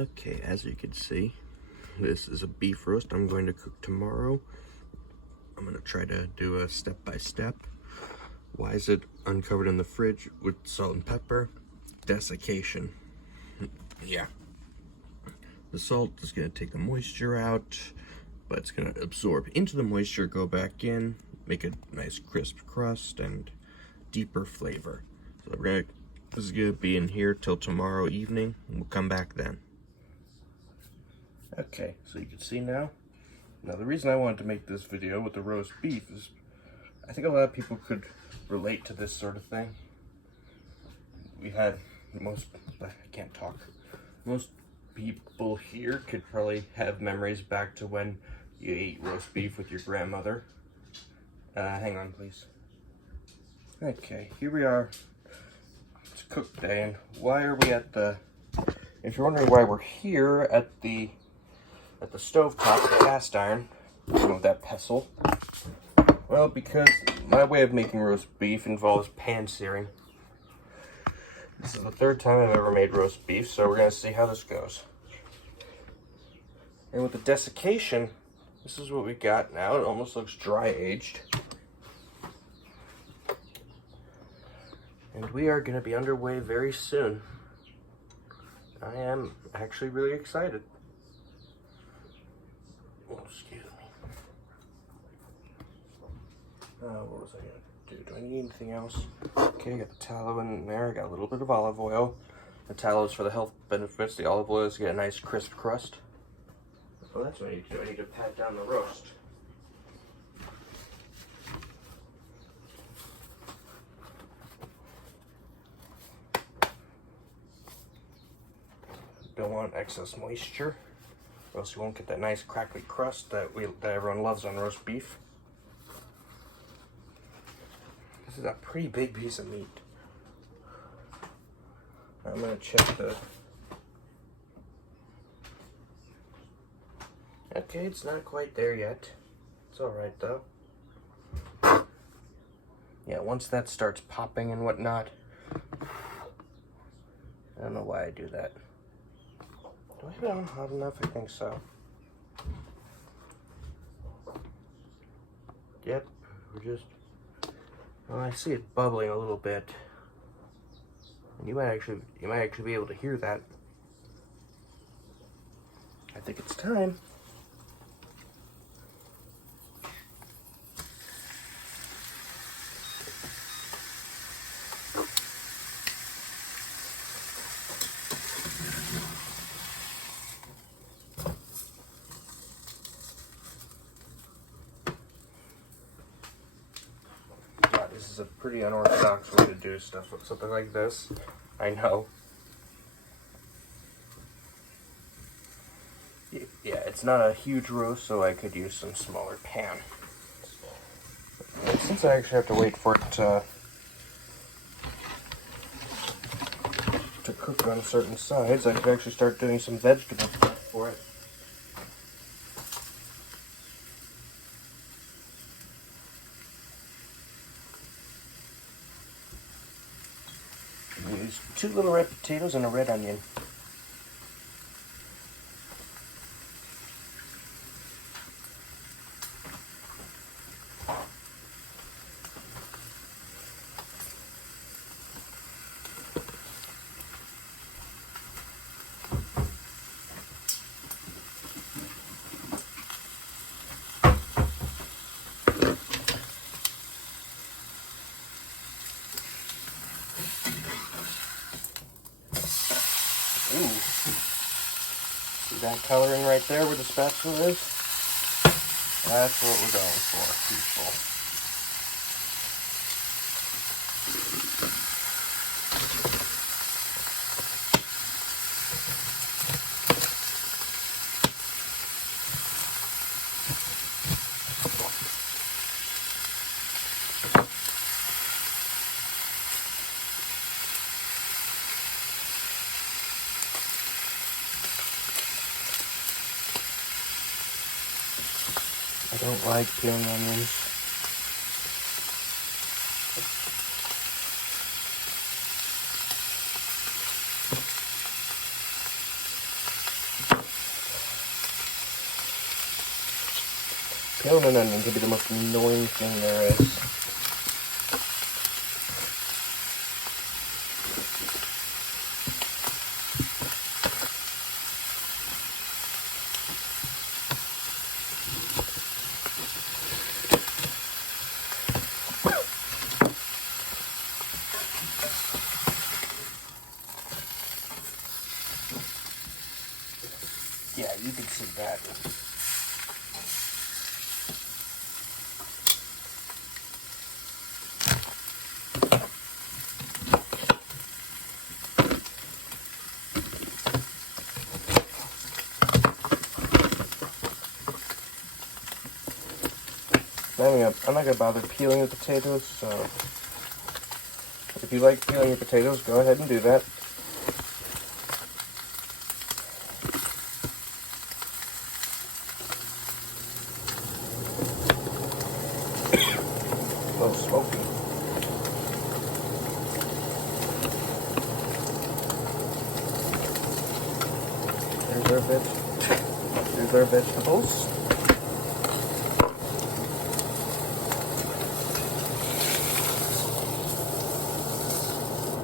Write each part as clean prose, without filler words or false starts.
Okay, as you can see, this is a beef roast I'm going to cook tomorrow. I'm going to try to do a step-by-step. Why is it uncovered in the fridge with salt and pepper? Desiccation. Yeah. The salt is going to take the moisture out, but it's going to absorb into the moisture, go back in, make a nice crisp crust and deeper flavor. So this is going to be in here till tomorrow evening, and we'll come back then. Okay, so you can see now. Now the reason I wanted to make this video with the roast beef is I think a lot of people could relate to this sort of thing. Most people here could probably have memories back to when you ate roast beef with your grandmother. Hang on, please. Okay, here we are. It's cook day, and why are we at the... If you're wondering why we're here at the stovetop, the cast iron, that pestle. Well, because my way of making roast beef involves pan searing. This is the third time I've ever made roast beef, so we're going to see how this goes. And with the desiccation, this is what we got now. It almost looks dry aged. And we are going to be underway very soon. I am actually really excited. Oh, excuse me. What was I going to do? Do I need anything else? Okay, I got the tallow in there. I got a little bit of olive oil. The tallow is for the health benefits. The olive oil is to get a nice crisp crust. Oh, that's what I need to do. I need to pat down the roast. Don't want excess moisture, or else you won't get that nice crackly crust that everyone loves on roast beef. This is a pretty big piece of meat. I'm gonna check the... Okay, it's not quite there yet. It's alright though. Yeah, once that starts popping and whatnot, I don't know why I do that. Do I have it on hot enough? I think so. Yep, we're just... Well, I see it bubbling a little bit. And you might actually be able to hear that. I think it's time. This is a pretty unorthodox way to do something like this. I know. Yeah, it's not a huge roast, so I could use some smaller pan. And since I actually have to wait for it to cook on certain sides, I could actually start doing some vegetable prep for it. Use 2 little red potatoes and a red onion. Ooh. See that coloring right there where the spatula is? That's what we're going for, people. I don't like peeling onions. No, no, no, no. It could be the most annoying thing there is. Yeah, you can see that. I'm not going to bother peeling the potatoes, so if you like peeling your potatoes, go ahead and do that. A little smoky. There's our vegetables.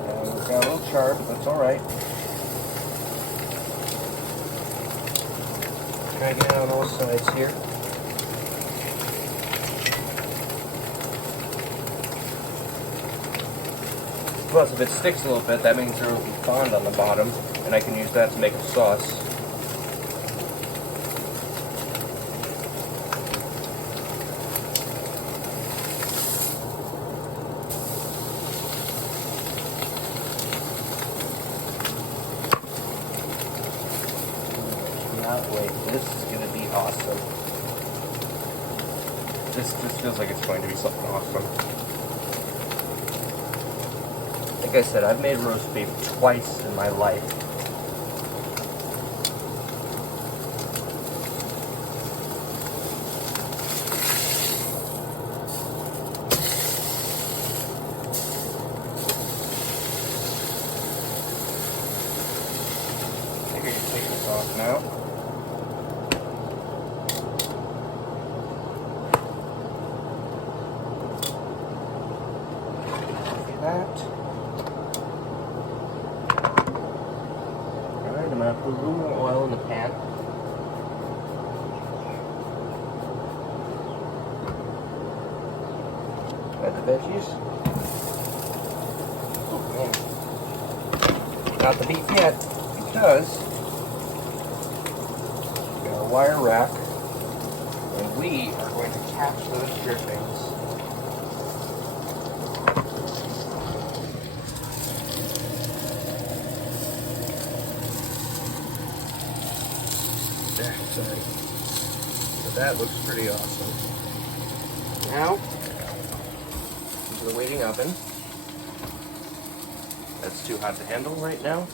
And we've got a little char, but that's alright. Try to get it on all sides here. Plus, if it sticks a little bit, that means there will be fond on the bottom, and I can use that to make a sauce. Wait, this is going to be awesome. This feels like it's going to be something awesome. Like I said, I've made roast beef twice in my life. I think I can take this off now. That. Alright, I'm going to put a little more oil in the pan. Add the veggies. Oh man. Not the beef yet, because we got a wire rack, and we are going to catch those drippings. Sorry. So that looks pretty awesome. Now, into the waiting oven. That's too hot to handle right now.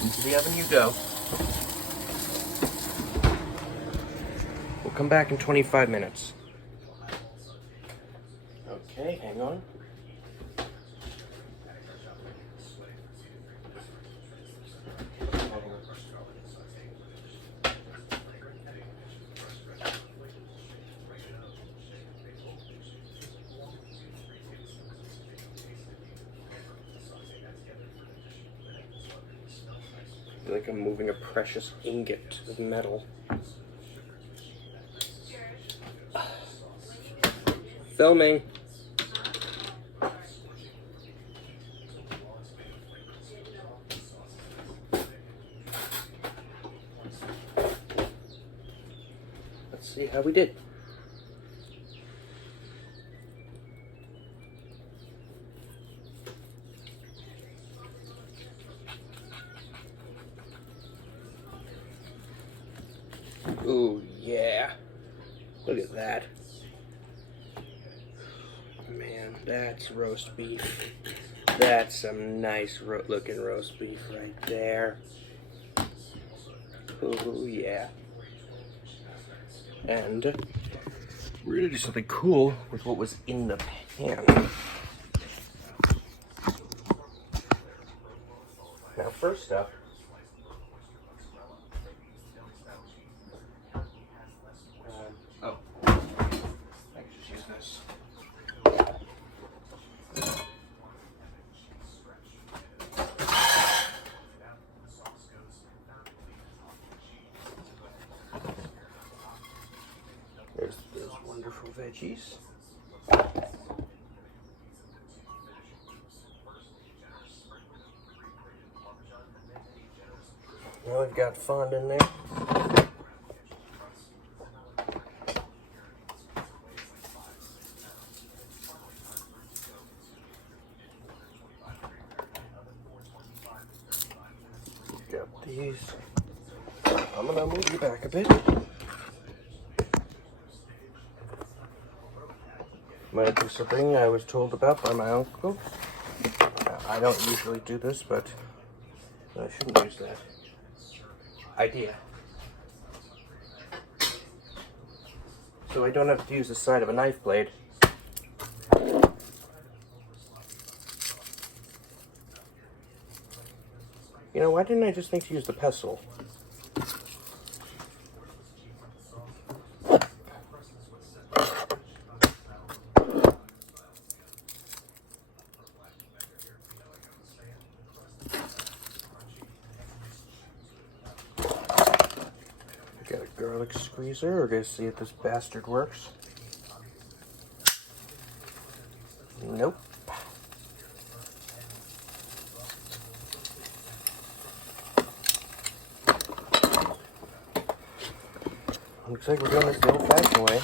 Into the oven you go. We'll come back in 25 minutes. Okay, hang on. I feel like I'm moving a precious ingot of metal. Filming. Let's see how we did. Ooh, yeah. Look at that. Man, that's roast beef. That's some nice looking roast beef right there. Ooh, yeah. And we're gonna do something cool with what was in the pan. first step. Oh, I can just use this. There's those wonderful veggies. Now we've got fond in there. Got these. I'm gonna move you back a bit. Might be something I was told about by my uncle. I don't usually do this, but I shouldn't use that. Idea. So I don't have to use the side of a knife blade. You know, why didn't I just think to use the pestle? Got a garlic squeezer. We're gonna see if this bastard works. Nope. Looks like we're doing this the old-fashioned way.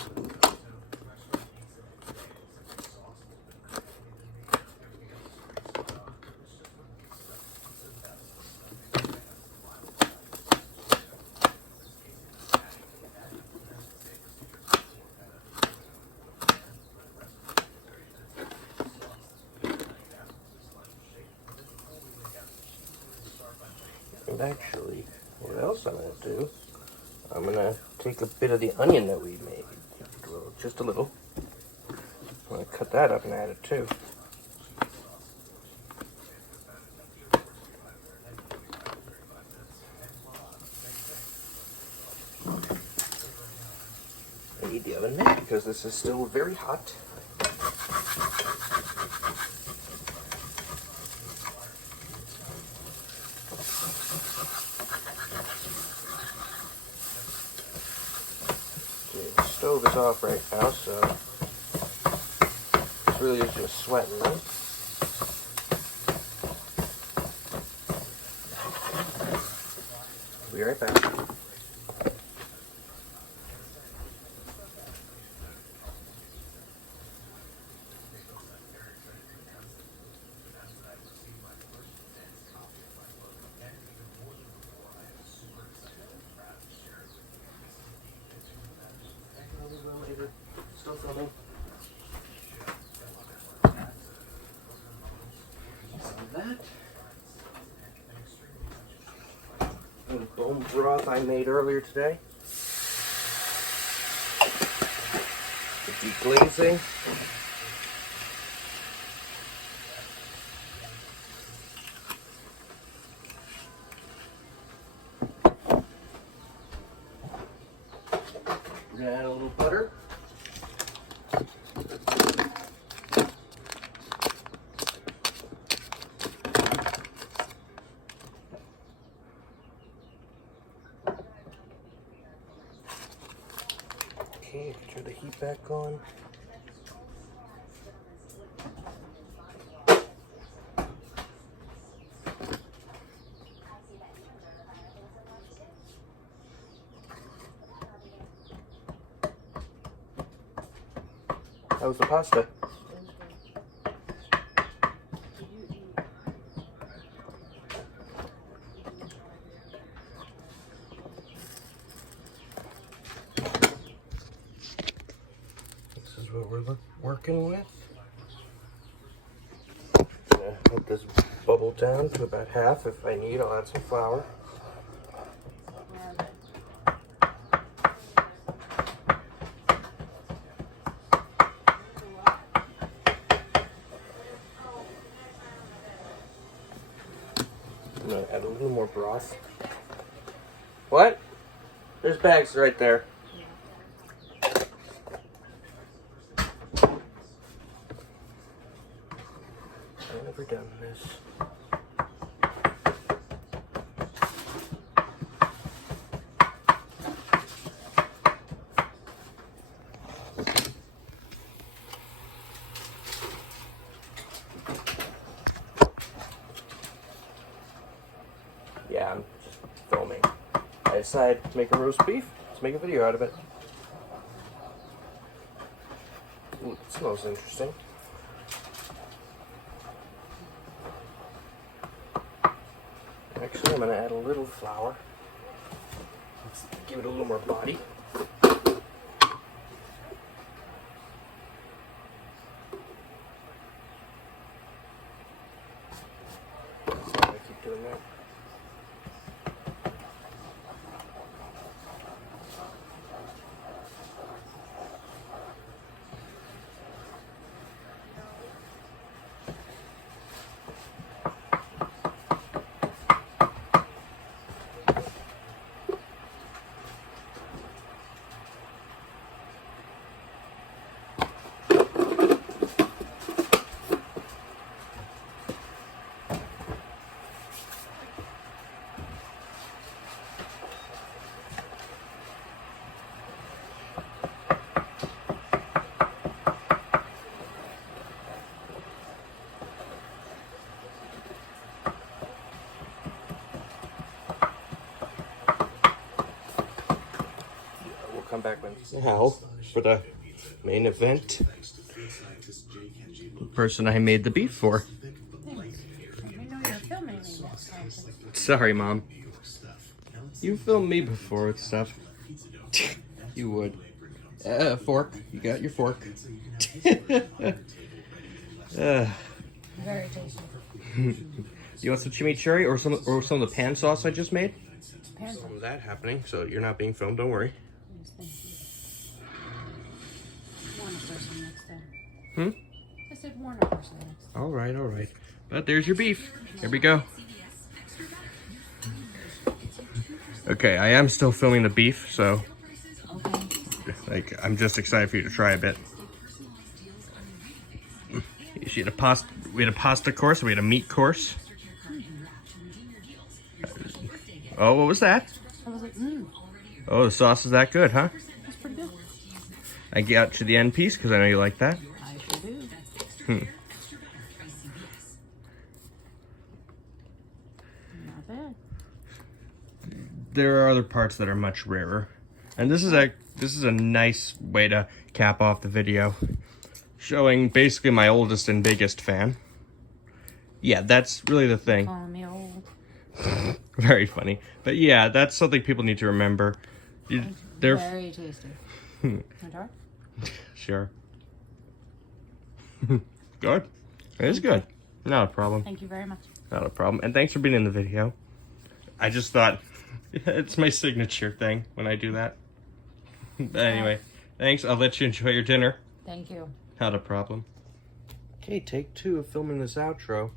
And actually, what else I'm going to do, I'm going to take a bit of the onion that we made, just a little. I'm going to cut that up and add it too. I need the oven mitt because this is still very hot. The stove is off right now, so it's really just sweating. Right? Be right back. Still filming. That. The bone broth I made earlier today. The deglazing. We're gonna add a little butter. Okay, turn the heat back on. How's the pasta? This is what we're working with. Let this bubble down to about half. If I need, I'll add some flour. I'm going to add a little more broth. What? There's bags right there. I've never done this. Yeah, I'm just filming. I decided to make a roast beef. Let's make a video out of it. Ooh, it smells interesting. Actually, I'm going to add a little flour. Let's give it a little more body. So I keep doing that. Come back when now for the main event. The person I made the beef for. Thanks. I didn't know you were filming me next time. Sorry, Mom. You filmed me before with stuff. You would. Fork. You got your fork. Very tasty. You want some chimichurri or some of the pan sauce I just made? Pan sauce. Some of that happening, so you're not being filmed. Don't worry. Yes, thank you. Warn a person next time. I said warn a person next time. All right. But there's your beef. Here we go. Okay, I am still filming the beef, so Okay. I'm just excited for you to try a bit. We had a pasta course, we had a meat course. Oh, what was that? I was like, Oh, the sauce is that good, huh? that's pretty good. I got you the end piece because I know you like that. I sure do. Not bad. There are other parts that are much rarer. And this is a nice way to cap off the video. Showing basically my oldest and biggest fan. Yeah, that's really the thing. Calling me old. Very funny. But yeah, that's something people need to remember. They're Very tasty. Want to try? Sure. Good. It is good. Not a problem. Thank you very much. Not a problem. And thanks for being in the video. I just thought it's my signature thing when I do that. But anyway, thanks. I'll let you enjoy your dinner. Thank you. Not a problem. Okay, take 2 of filming this outro.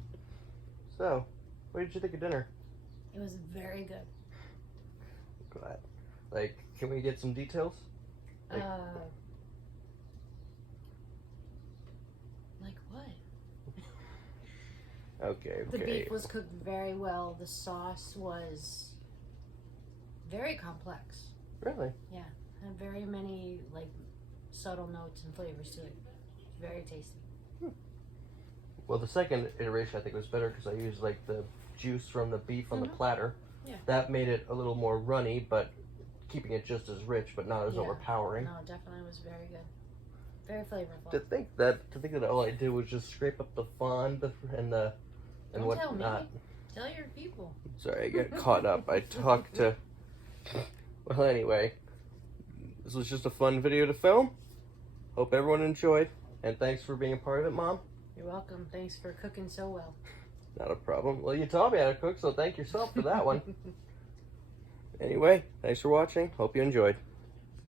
So, what did you think of dinner? It was very good. Glad. Like, can we get some details? Like what? Okay. The beef was cooked very well. The sauce was very complex. Really? Yeah, had very many subtle notes and flavors to it. Very tasty. Well, the second iteration I think was better because I used the juice from the beef on the platter. Yeah. That made it a little more runny, but keeping it just as rich, but not as overpowering. No, it definitely was very good. Very flavorful. To think that all I did was just scrape up the fond and Don't whatnot. tell me. Tell your people. Sorry, I got caught up. I talked to. Well, anyway, this was just a fun video to film. Hope everyone enjoyed, and thanks for being a part of it, Mom. You're welcome. Thanks for cooking so well. Not a problem. Well, you taught me how to cook, so thank yourself for that one. Anyway, thanks for watching. Hope you enjoyed.